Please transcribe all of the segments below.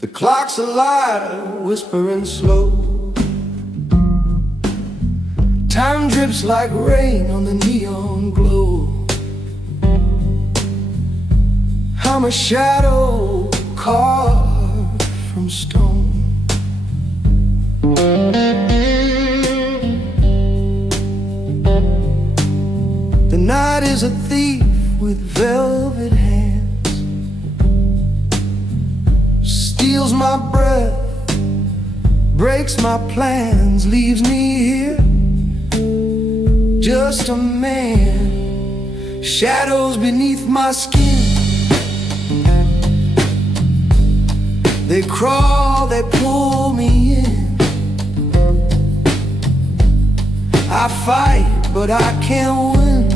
The clock's alive, whispering slow. Time drips like rain on the neon glow. I'm a shadow carved from stone. The night is a thief with velvet hands, steals my breath, breaks my plans, leaves me here, just a man. Shadows beneath my skin, they crawl, they pull me in. I fight, but I can't win.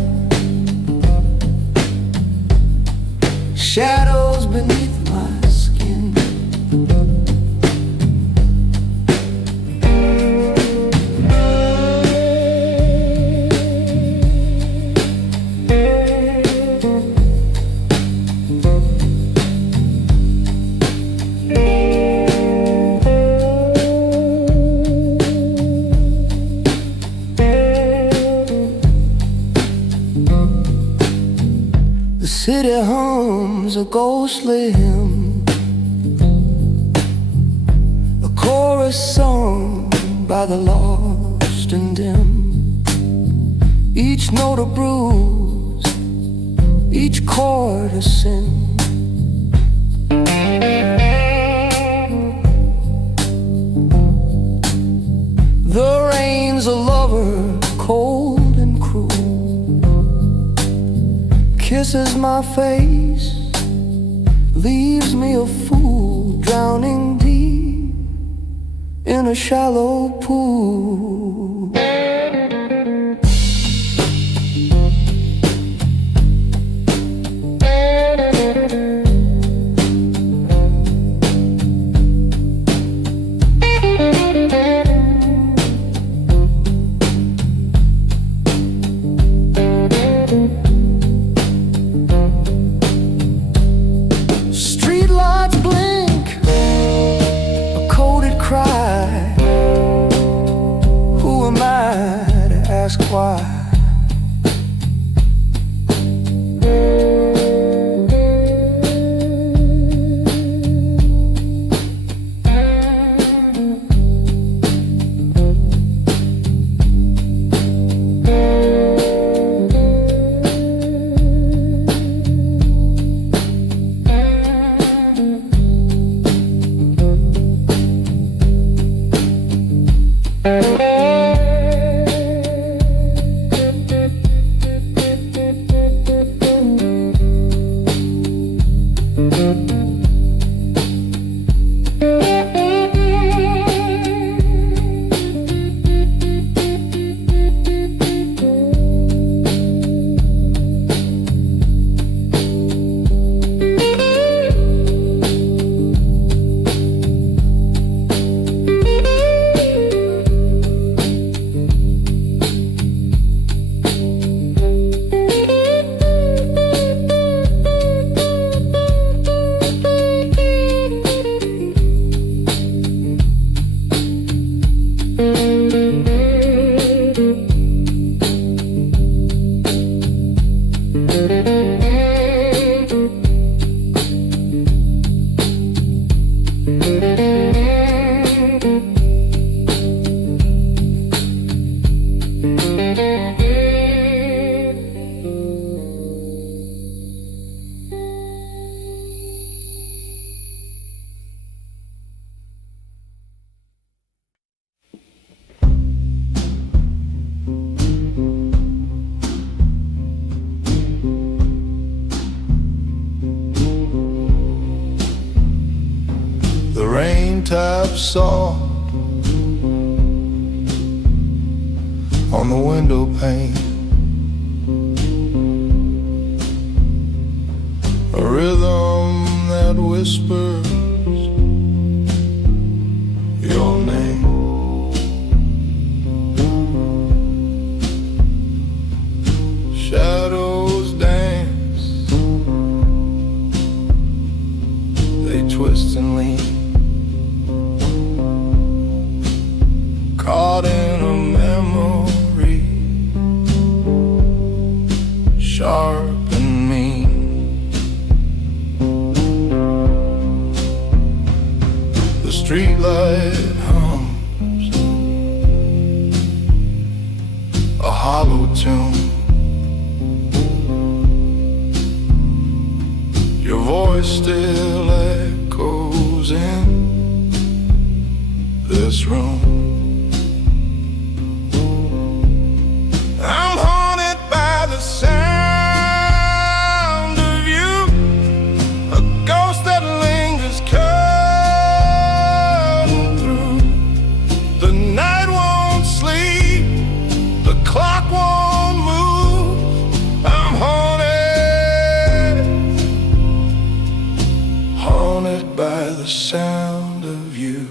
Shadows beneath my skin. The city hums a ghostly hymn, a chorus sung by the lost and dim. Each note a bruise, each chord a sin. The rain's a lover, cold and cruel, kisses my face, leaves me a fool, drowning deep in a shallow pool. Ask why. The rain taps soft on the window pane. a rhythm that whispers your name. Shadows dance, they twist and lean, caught in a memory, sharp and mean. The streetlight hums a hollow tune. Your voice still echoes in this room. I'm haunted by the sound of you, a ghost that lingers cutting through. The night won't sleep, the clock won't move. I'm haunted by the sound of you.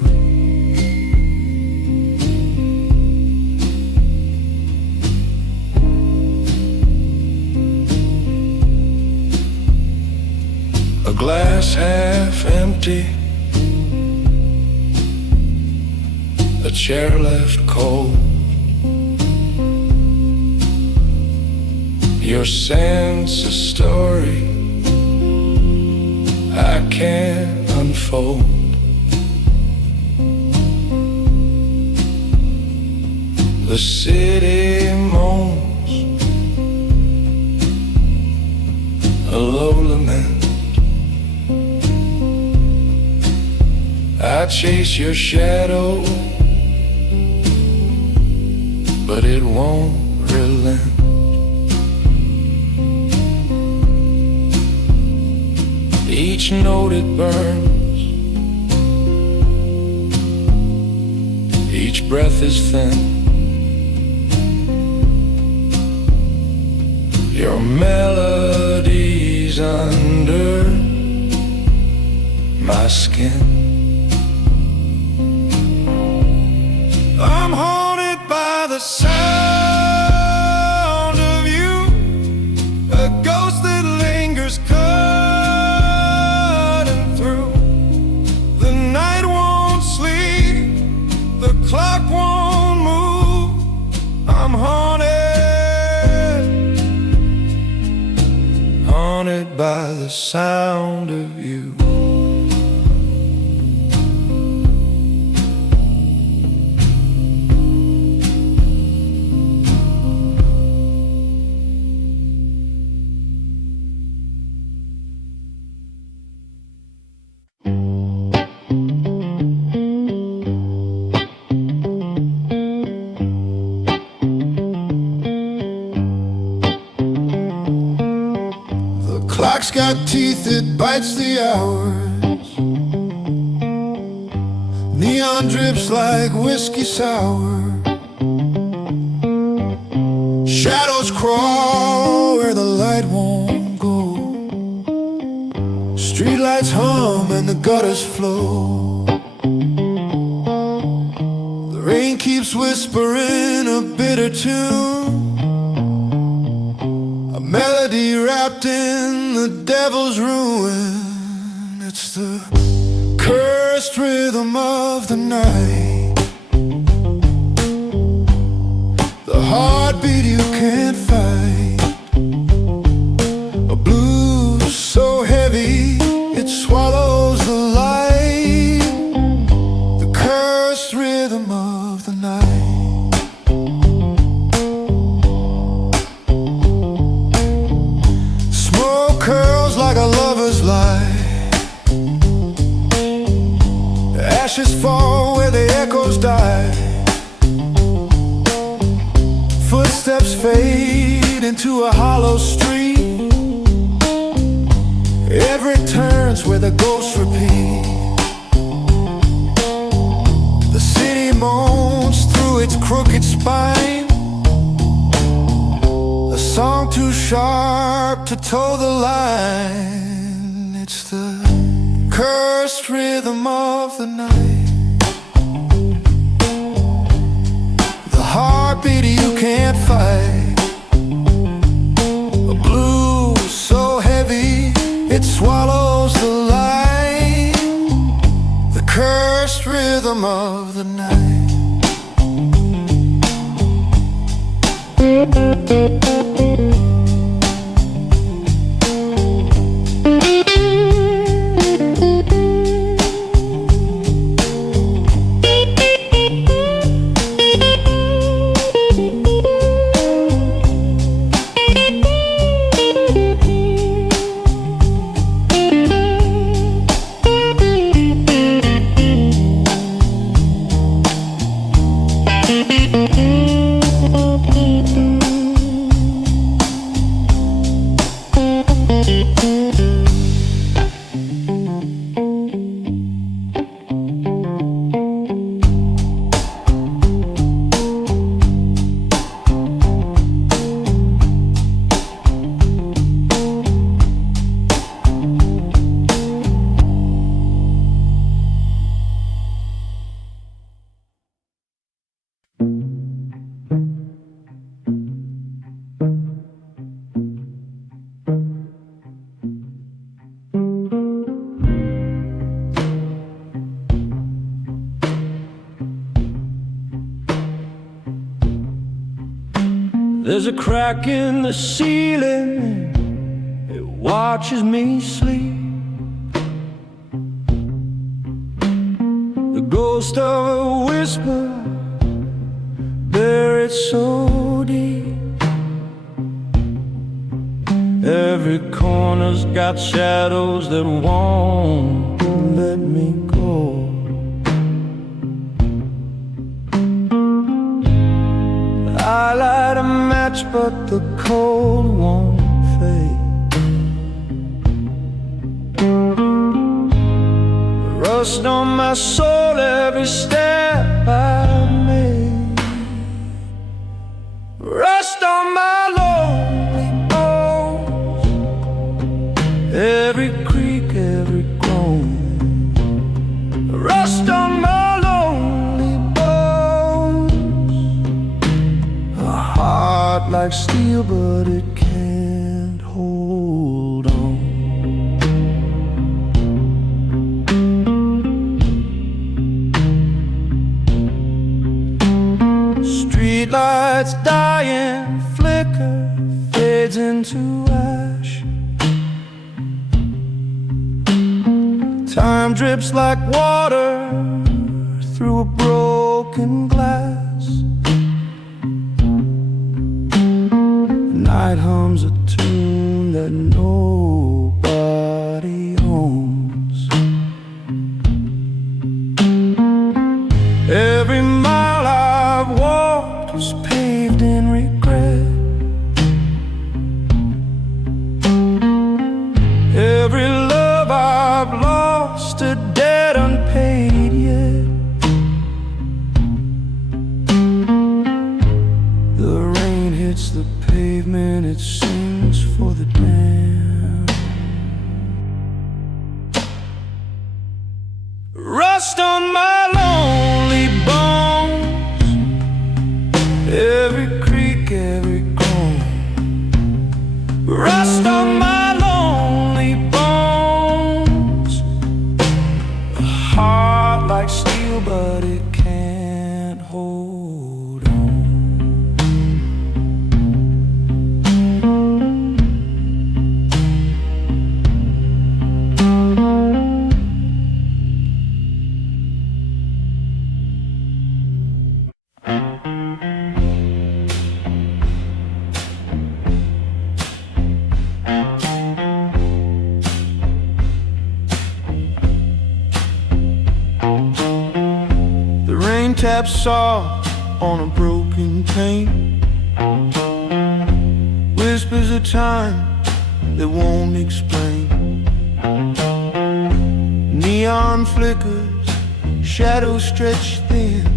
A glass half empty, a chair left cold. Your sense of story I can't unfold. The city moans a low lament. I chase your shadow, but it won't relent. Each note it burns, each breath is thin. Your melody's under my skin. I'm haunted by the sound of you, a ghost that lingers cutting through. The night won't sleep, the clock won't move. I'm haunted by the sound of you. Clock's got teeth, it bites the hours. Neon drips like whiskey sour. Shadows crawl where the light won't go. Streetlights hum and the gutters flow. The rain keeps whispering a bitter tune, a melody wrapped in the devil's ruin. It's the cursed rhythm of the night, the heartbeat you can't fight. A blues so heavy it swallows the light, the cursed rhythm of the night. Curls like a lover's lie. Ashes fall where the echoes die. Footsteps fade into a hollow street. Every turn's where the ghosts repeat. The city moans through its crooked spine, a song too sharp to toe the line. It's the cursed rhythm of the night, the heartbeat you can't fight, a blues so heavy it swallows the light, the cursed rhythm of the night. There's a crack in the ceiling, it watches me sleep. The ghost of a whisper buried so deep. Every corner's got shadows that won't let me go. I light a match, but the cold won't fade. Rust on my soul every step I made. Rust on my lonely bones, every creak, every groan. Rust on my like steel, but it can't hold on. Streetlights dying, flicker, fades into ash. Time drips like water through a broken glass. Night hums a tune that nobody owns. Every mile I've walked was paved in regret. Every love I've lost, a debt unpaid yet. The rain hits the pavement, it sings for the damned. Rust on my lonely bones, every creak, every groan. Rust on my lonely bones, a heart like steel, but it can't hold on. The rain taps soft on a broken pane, whispers of time that won't explain. Neon flickers, shadows stretch thin.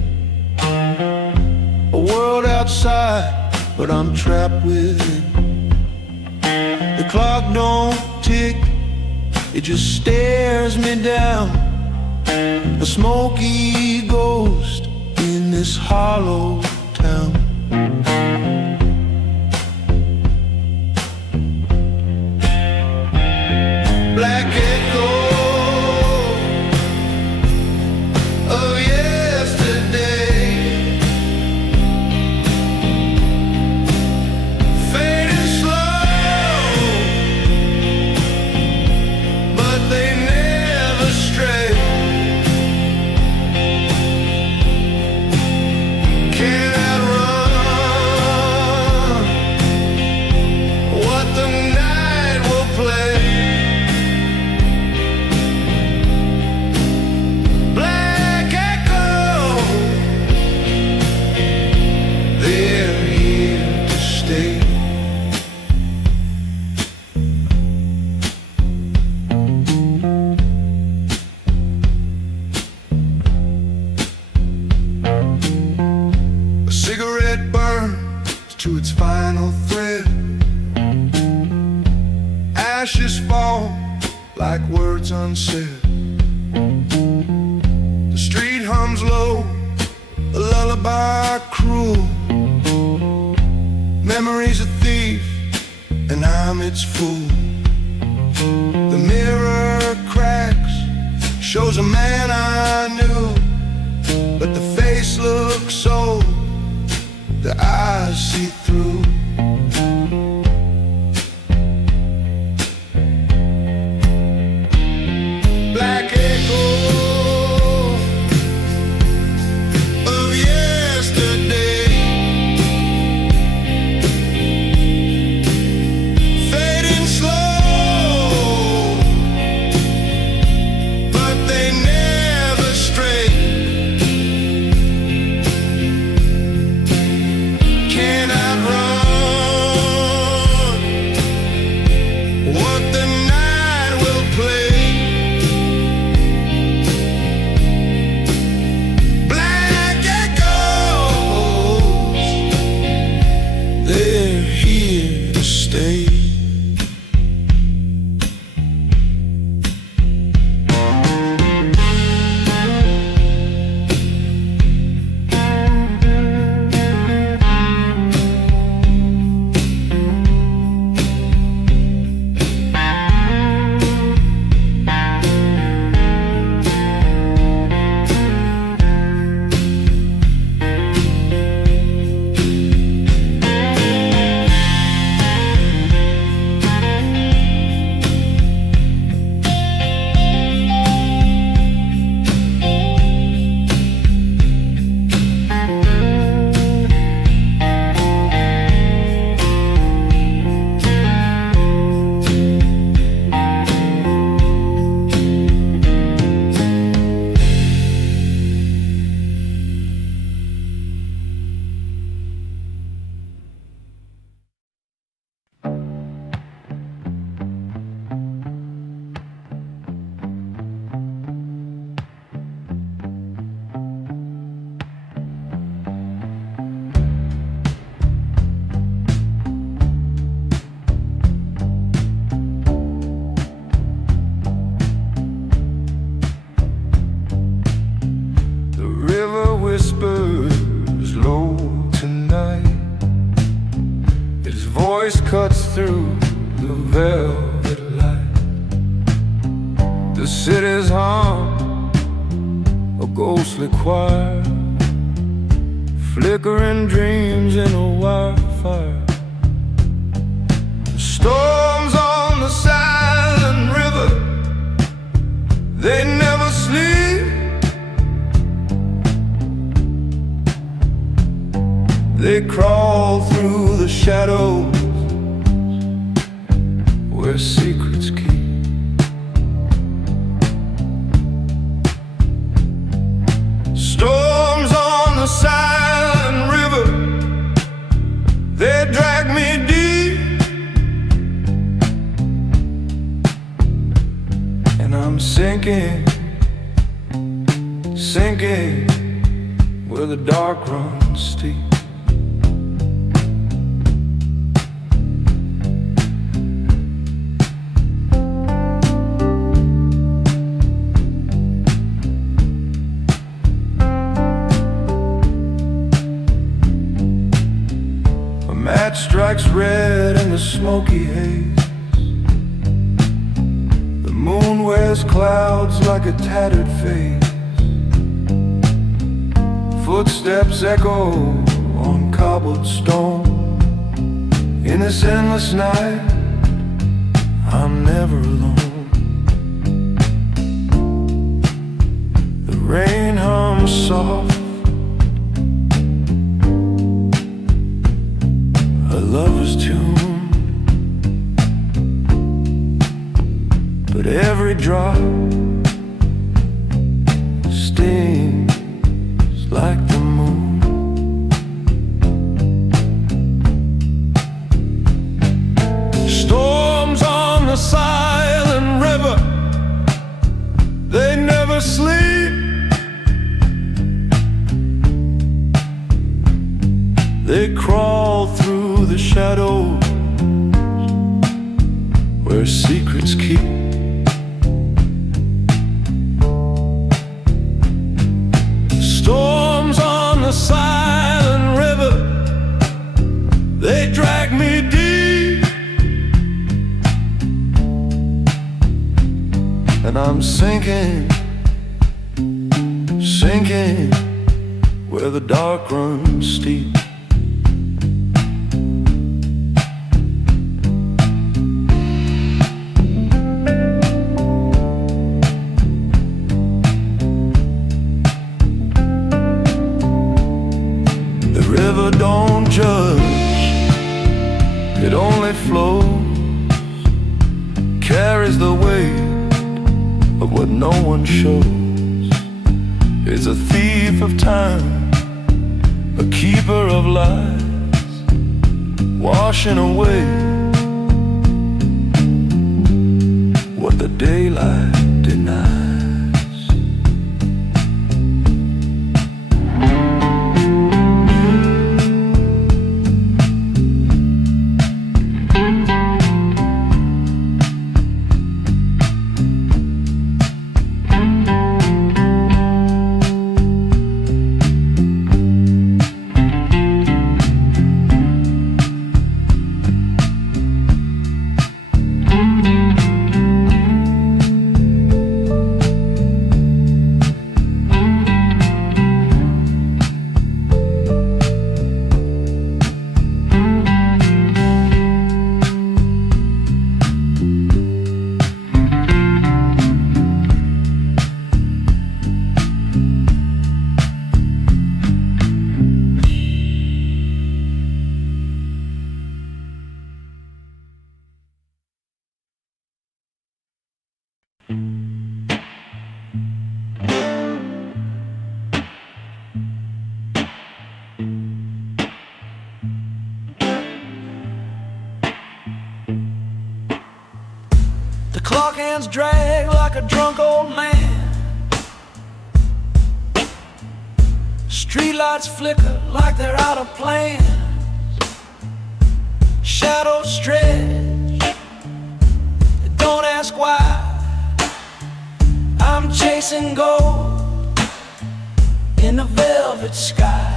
A world outside, but I'm trapped within. The clock don't tick, it just stares me down. A smoky ghost in this hollow town. Black echo of yesterday, fading slow, but they never stray. Can I run what the night will play? Black echo, they're here to stay. A cigarette burns to its final thread. Ashes fall like words unsaid. The street hums low, a lullaby cruel. Memory's a thief, and I'm its fool. The mirror cracks, shows a man I knew, but the face looks old, the eyes see through. Black echo of yesterday, fading slow, but they never stray. Can I run what the night will play? Black echoes, they're here to stay. Whispers low tonight. Its voice cuts through the velvet light. The city's hum, a ghostly choir, flickering dreams in a wildfire. Storms on the silent river, they never sleep. They crawl through the shadows where secrets keep. Storms on the silent river, they drag me deep, and I'm sinking, sinking where the dark runs steep. match strikes red in the smoky haze. The moon wears clouds like a tattered face. Footsteps echo on cobbled stone. In this endless night, I'm never alone. The rain hums soft, a lover's tune, but every drop stings like the moon. Storms on the silent river, they never sleep. They crawl through the shadows where secrets keep. Storms on the silent river, they drag me deep, and I'm sinking, sinking where the dark runs steep. River don't judge, it only flows, carries the weight of what no one shows. It's a thief of time, a keeper of lies, washing away what the daylight denies. The clock hands drag like a drunk old man. Streetlights flicker like they're out of plans. Shadows stretch, don't ask why. I'm chasing gold in the velvet sky.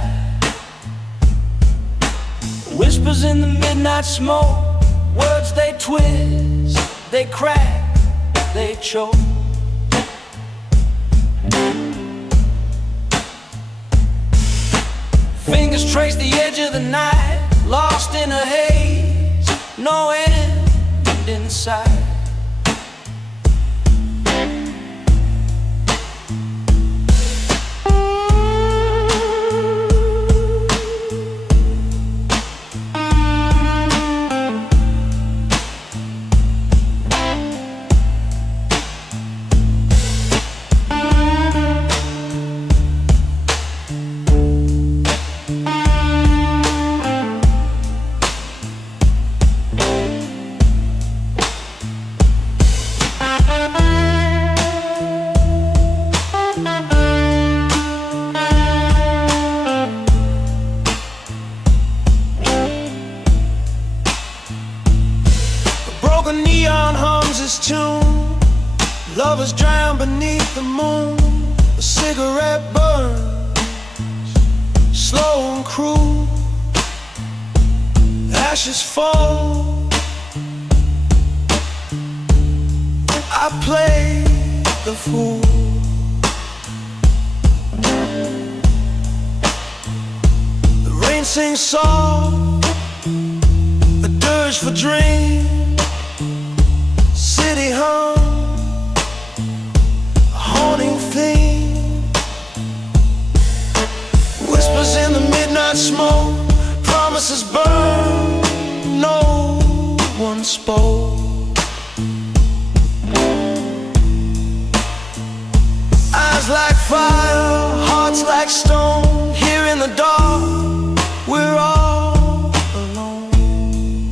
Whispers in the midnight smoke, words they twist, they crack, they choke. Fingers trace the edge of the night, lost in a haze, no end in sight. Neon hums his tune, lovers drown beneath the moon. A cigarette burns, slow and cruel. ashes fall, I play the fool. The rain sings soft, a dirge for dream. City hum, a haunting theme. Whispers in the midnight smoke, promises burn, no one spoke. Eyes like fire, hearts like stone. Here in the dark, we're all alone.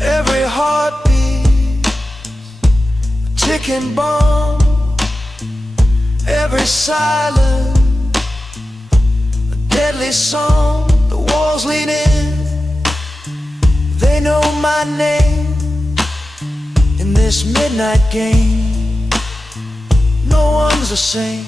Every heartbeat, a ticking bomb. Every silence, a deadly song. The walls lean in, they know my name. In this midnight game, no one's the same.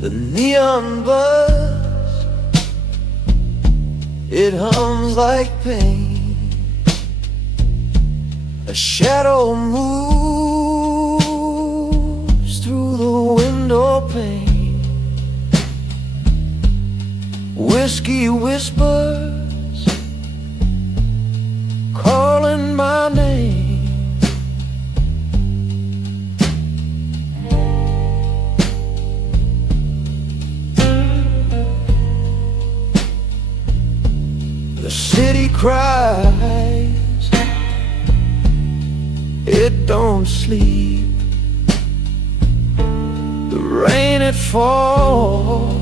The neon buzz, it hums like pain. A shadow moves through the window pane. Whiskey whispers, calling my name. The city cries, it don't sleep. The rain it falls,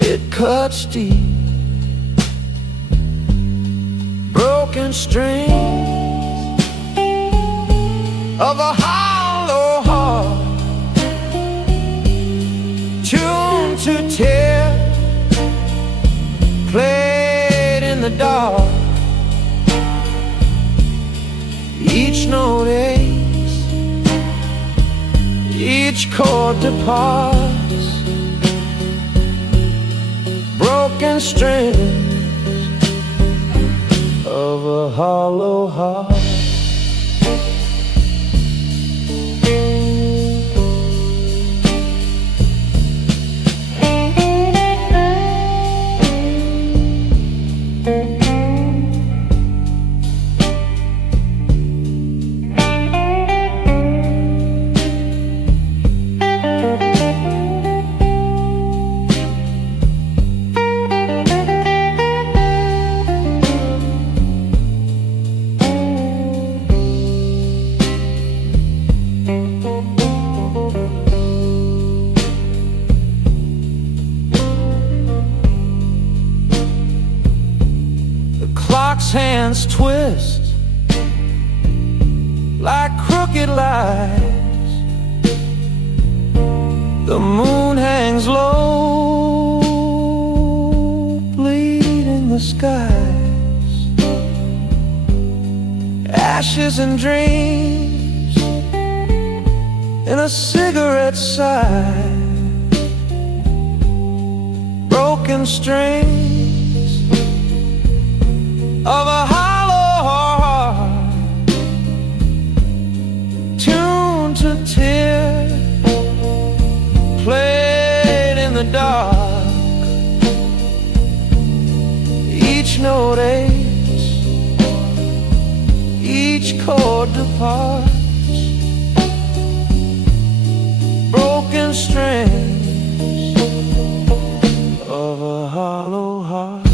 it cuts deep. Broken strings of a hollow heart, tuned to tear, played in the dark. Each note aches, each chord departs. Broken strings of a hollow heart. clock's hands twist like crooked lies. The moon hangs low, bleeding the skies. Ashes and dreams in a cigarette side. Broken strings of a hollow heart, tuned to tear, played in the dark. Each note aches, each chord departs. Broken strings of a hollow heart.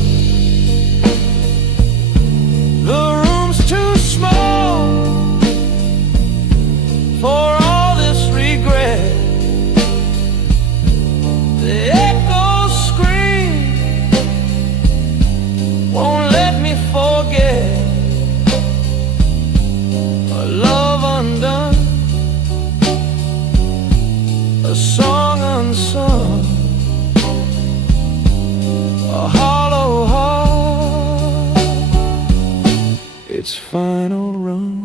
The room's too small for all this regret. The echoes scream, won't let me forget a love undone, a song unsung, a hollow heart, its final run.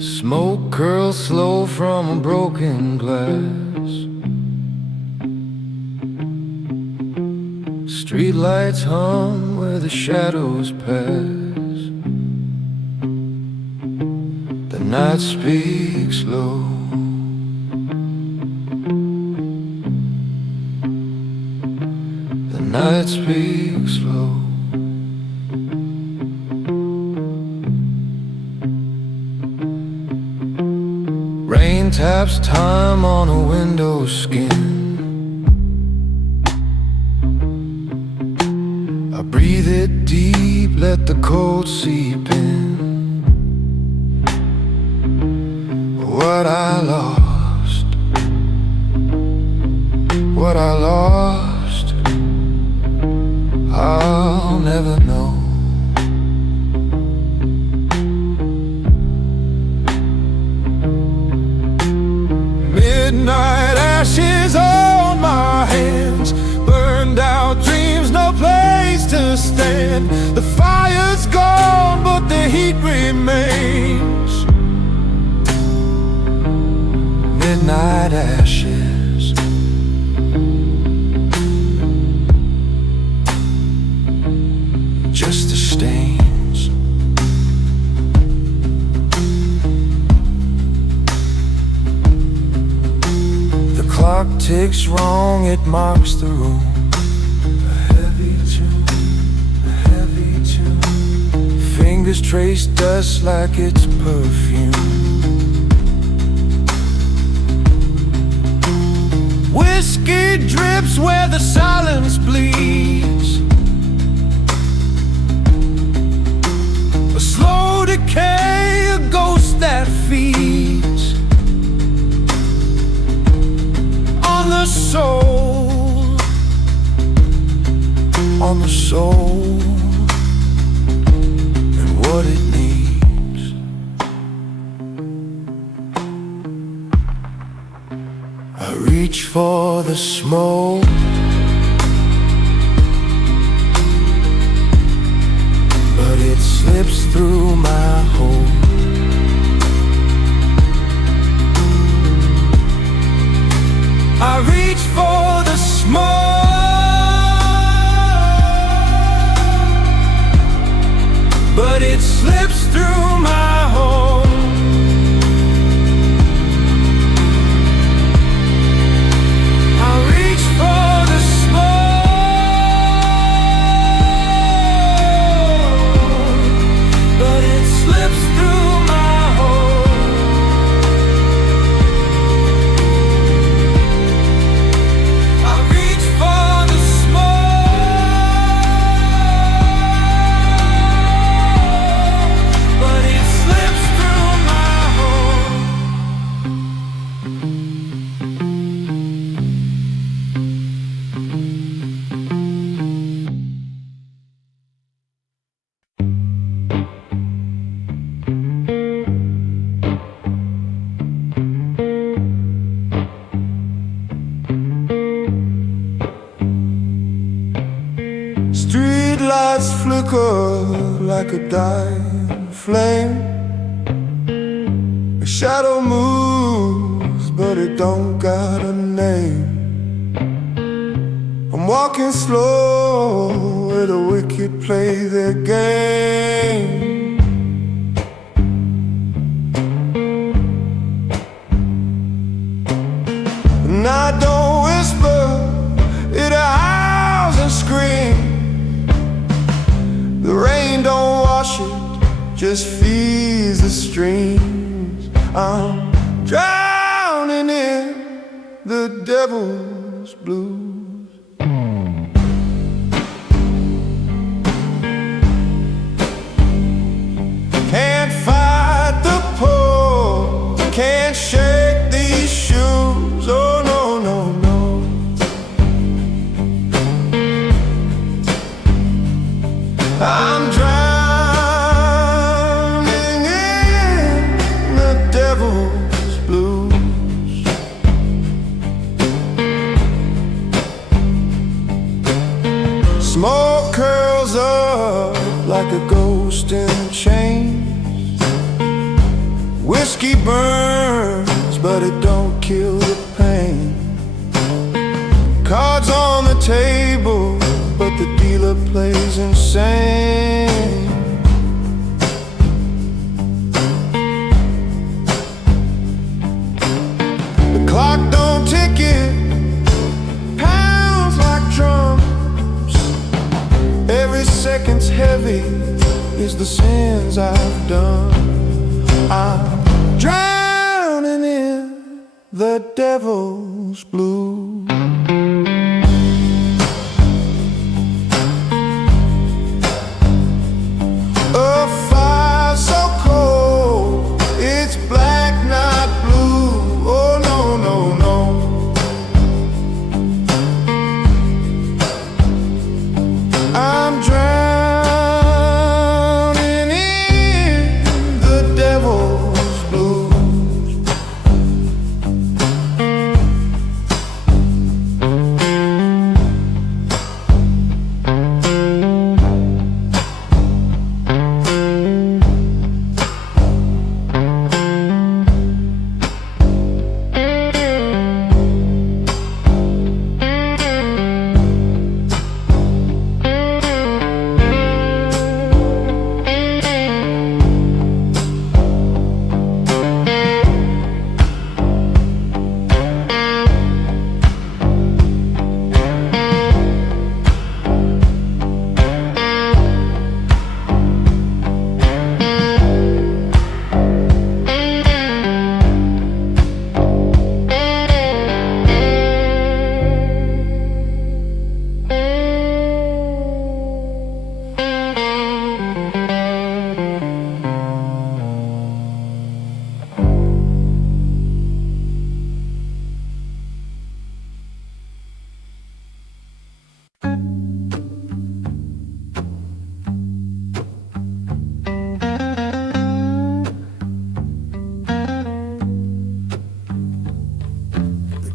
Smoke curls slow from a broken glass. Streetlights hum where the shadows pass. The night speaks low. The night speaks low. Rain taps time on a window skin. I breathe it deep, let the cold seep in. What I lost, what I lost, I'll never know. Midnight ashes on my hands, burned out dreams, no place to stand. The fire's gone, but the heat remains. Midnight ashes, just the stains. The clock ticks wrong, it marks the room. A heavy tune, a heavy tune. Fingers trace dust like it's perfume. Whiskey drips where the silence bleeds. A slow decay, a ghost that feeds on the soul, on the soul, and what it needs. I reach for the smoke, but it slips through my hole. I reach for the smoke, but it slips through my hole. flicker like a dying flame. A shadow moves, but it don't got a name. I'm walking slow where the wicked play their game. And I don't whisper, it howls and screams. The rain don't wash it, just feeds the streams. I'm drowning in the devil's blues. Can't fight the pull, can't shake these shoes. Oh no, no, no. I'm drowning in the devil's blues. Smoke curls up like a ghost in chains. Whiskey burns, but it don't kill the pain. Cards on the table, but the dealer plays insane. The clock don't tick it, pounds like drums. Every second's heavy is the sins I've done. I'm drowning in the devil's blues. A fire so cold, it's black, not blue. Oh no, no, no. I'm drowning in the devil's blues.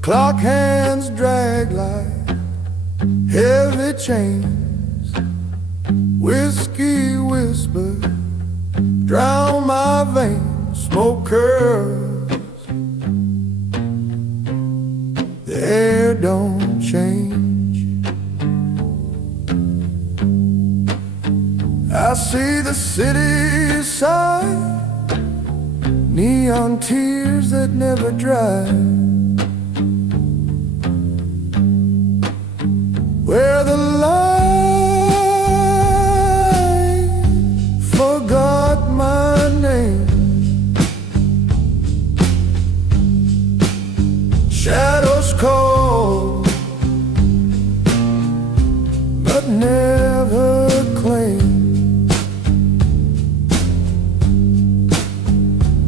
Clock hands drag like heavy chains. Whiskey whisper drown my veins. Smoke curls, the air don't change. I see the city side, neon tears that never dry. Where the light forgot my name. Shadows cold, but never claim.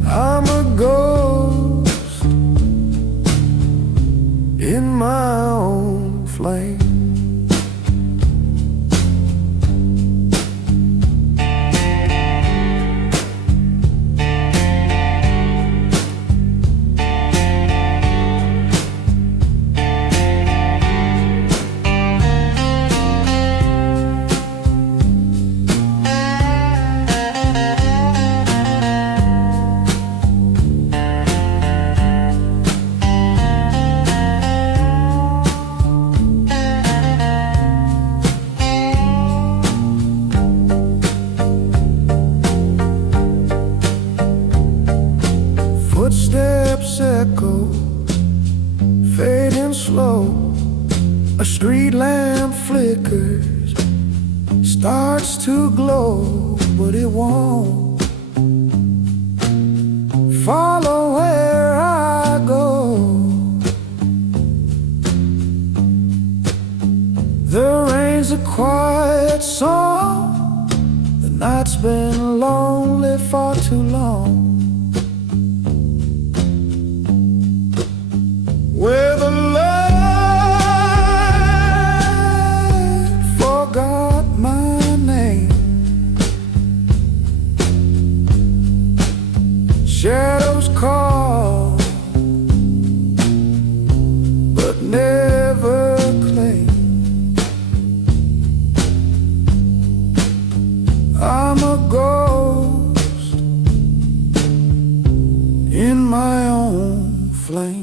I'm a ghost in my own flame. voice echoes, fading slow. A street lamp flickers, starts to glow, but it won't follow where I go. The rain's a quiet song, the night's been lonely for too long. Where the light forgot my name, shadows call, but never claim. I'm a ghost in my own flame.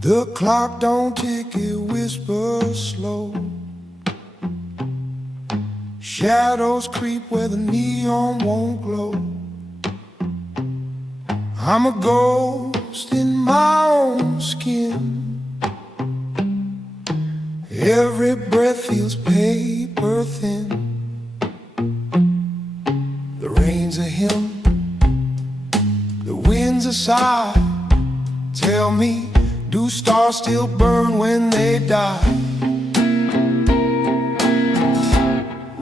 The clock don't tick, it whispers slow. Shadows creep where the neon won't glow. I'm a ghost in my own skin. Every breath feels paper thin. The rain's a hymn, the wind's a sigh. Tell me, do stars still burn when they die?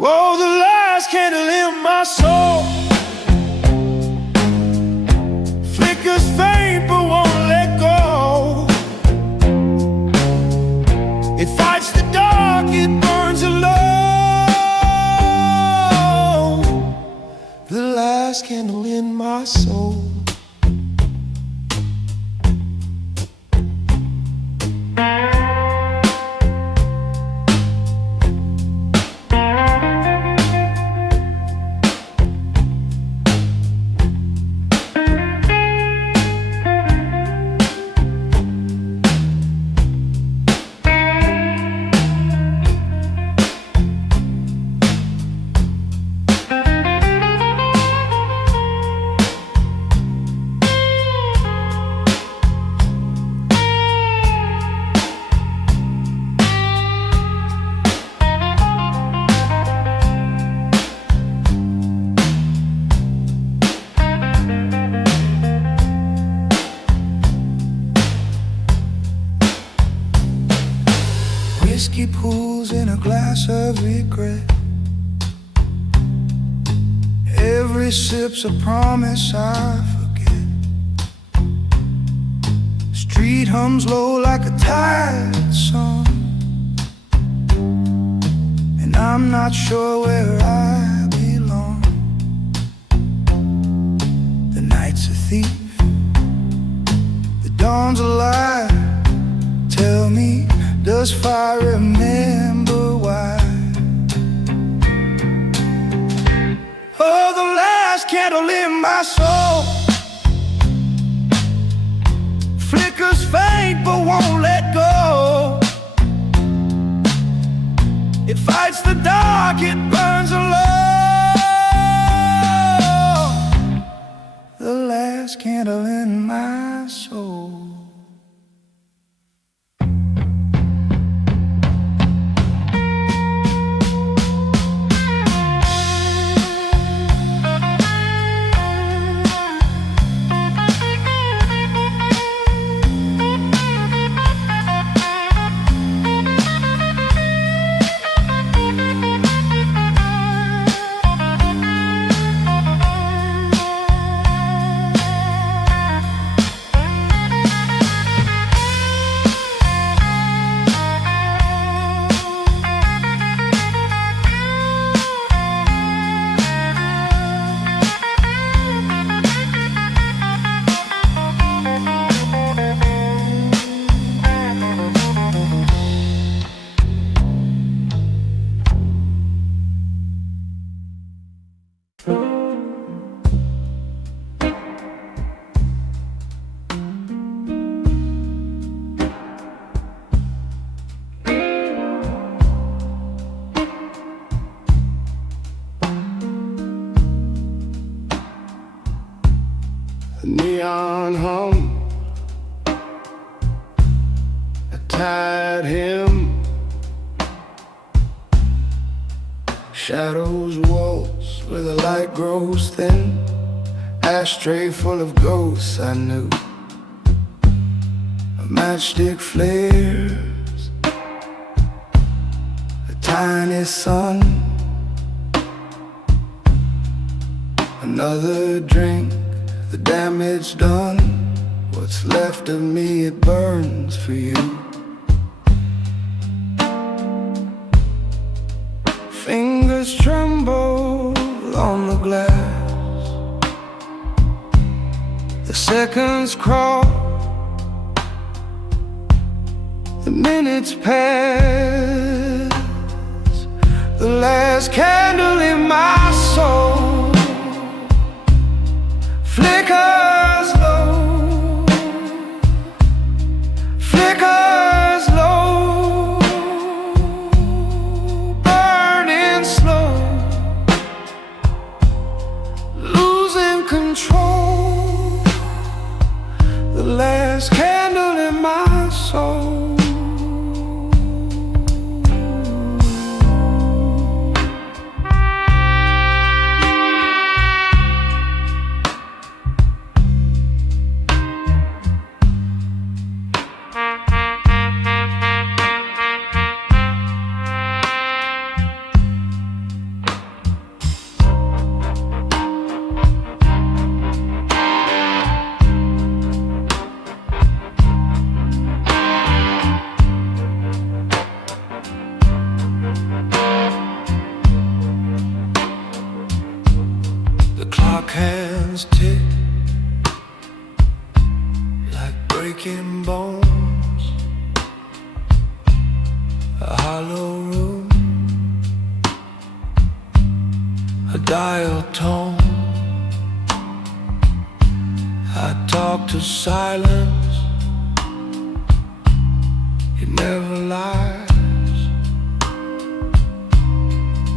Whoa, the last candle in my soul flickers faint but won't let go. It fights the dark, it burns alone. The last candle in my soul. Whiskey pools in a glass of regret. Every sip's a promise I forget. Street hums low like a tired song, and I'm not sure where I belong. The night's a thief, the dawn's a lie. Tell me, does fire remember why? Oh, the last candle in my soul flickers faint but won't let go. It fights the dark, it burns alone. The last candle in my soul. neon hum, I tied him. Shadows waltz where the light grows thin. Ashtray full of ghosts I knew. A matchstick flares, a tiny sun. Another drink, the damage done. What's left of me, it burns for you. Fingers tremble on the glass. The seconds crawl, the minutes pass. The last candle in my soul flickers low, flickers low, burning slow, losing control. The last candle in my soul. Hands tick like breaking bones. A hollow room, a dial tone. I talk to silence, it never lies.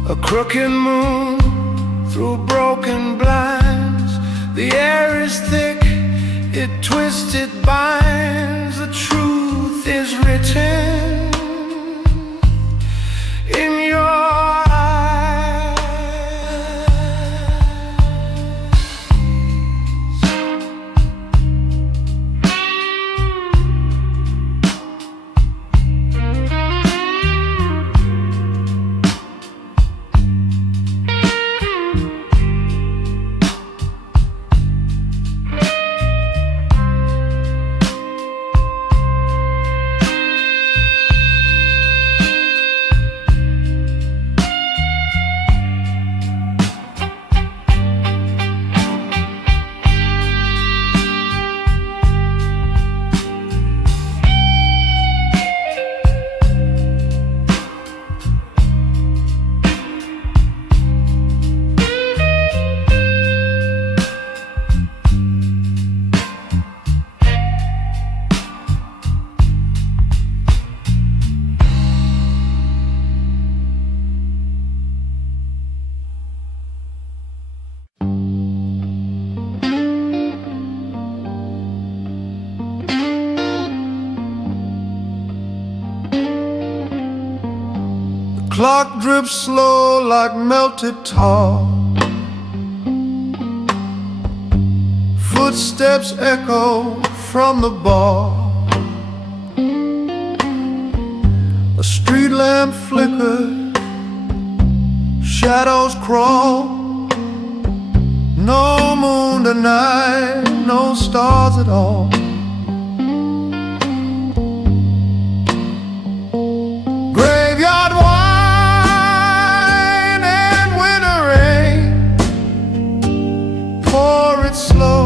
A crooked moon through broken blinds. The air is thick, it twists, it binds. The truth is written in your eyes. Clock drips slow like melted tar. Footsteps echo from the bar. A street lamp flickers, shadows crawl. No moon tonight, no stars at all. Graveyard wine and winter rain, pour it slow,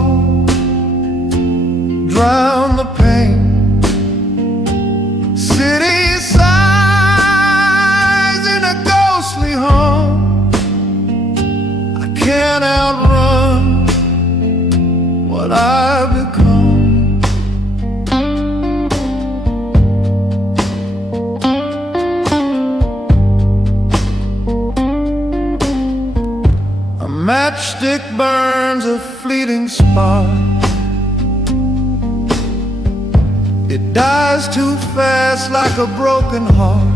drown the pain. City sighs in a ghostly home. I can't outrun what I've become. A matchstick burns a fleeting spark. It dies too fast like a broken heart.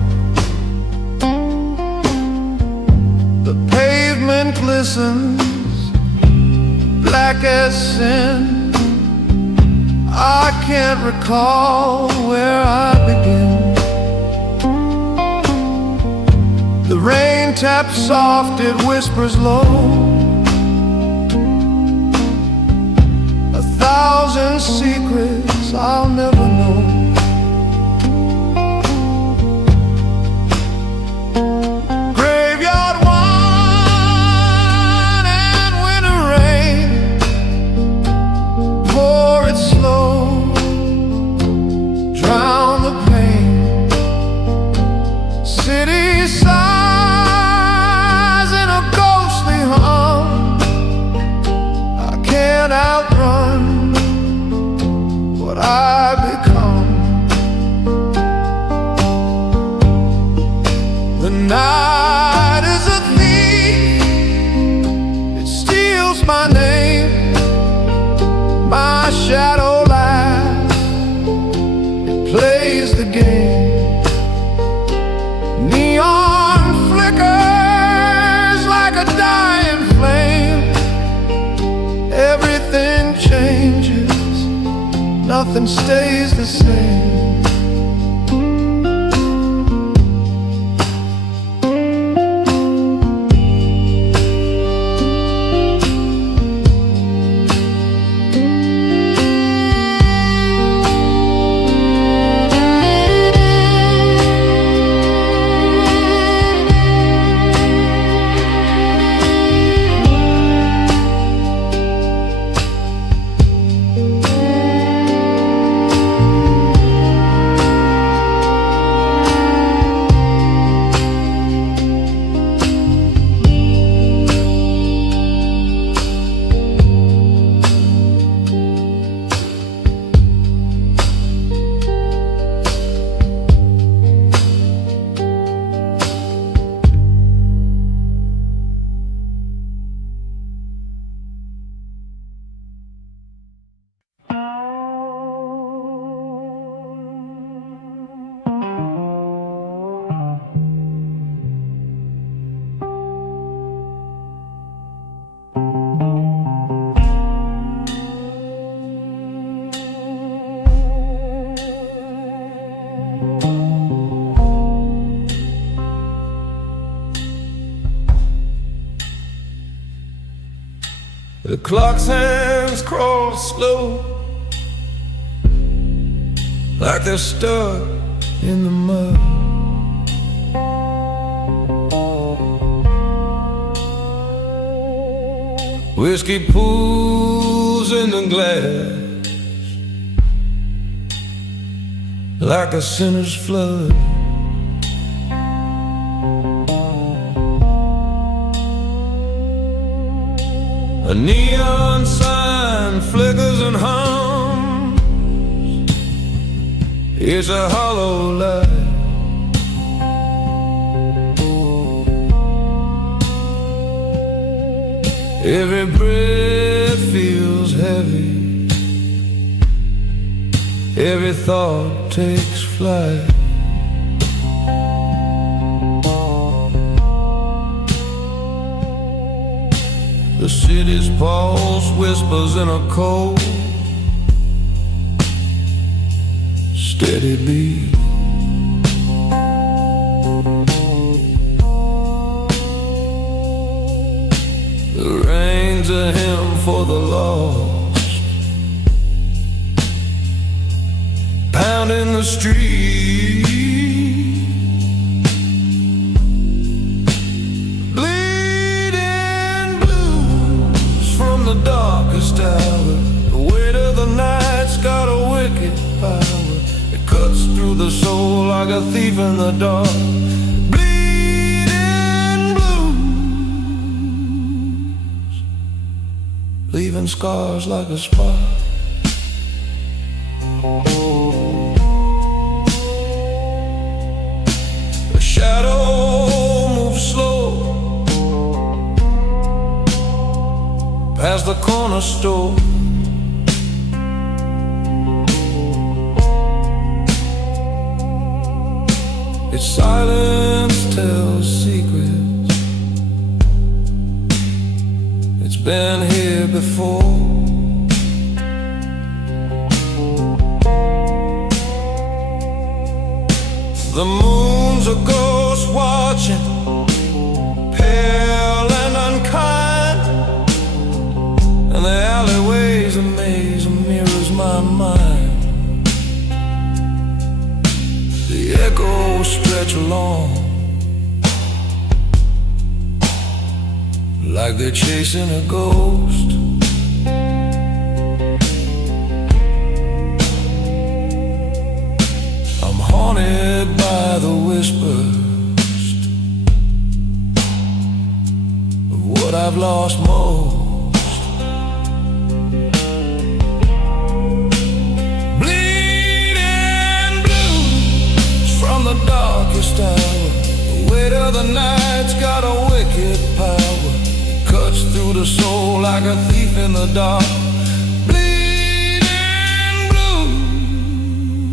The pavement glistens, black as sin. I can't recall where I begin. The rain taps soft, it whispers low. 1,000 secrets I'll never know. Graveyard wine and winter rain, pour it slow, drown the pain. City sighs in a ghostly hum. I can't outrun what I become. The night is a thief, it steals my name. My shadow laughs, it plays the game. Neon flickers like a dying flame. Everything changes, nothing stays the same. The clock's hands crawl slow, like they're stuck in the mud. Whiskey pools in the glass, like a sinner's flood. A neon sign flickers and hums. It's a hollow light. Every breath feels heavy, every thought takes flight. The city's pulse whispers in a cold, steady beat. The rain's a hymn for the lost, pounding the street. The darkest hour, the weight of the night's got a wicked power. It cuts through the soul like a thief in the dark. Bleeding blues, leaving scars like a spark. The shadow moves slow past the corner store. Its silence tells secrets. It's been here before. The moon's a ghost watching, pale and unkind, and the alleyway's a maze and mirrors my mind. The echoes stretch along, like they're chasing a ghost. I'm haunted by the whispers of what I've lost most. Bleeding blues from the darkest hour. The weight of the night's got a wicked power. It cuts through the soul like a thief in the dark. Bleeding blues,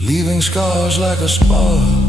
leaving scars like a spark.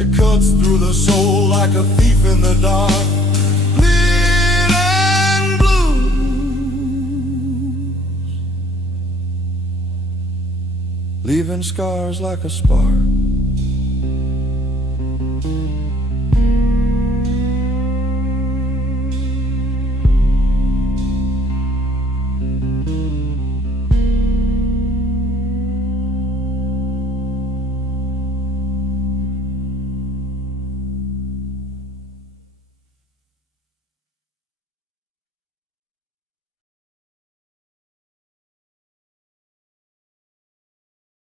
It cuts through the soul like a thief in the dark. Bleeding blues, leaving scars like a spark.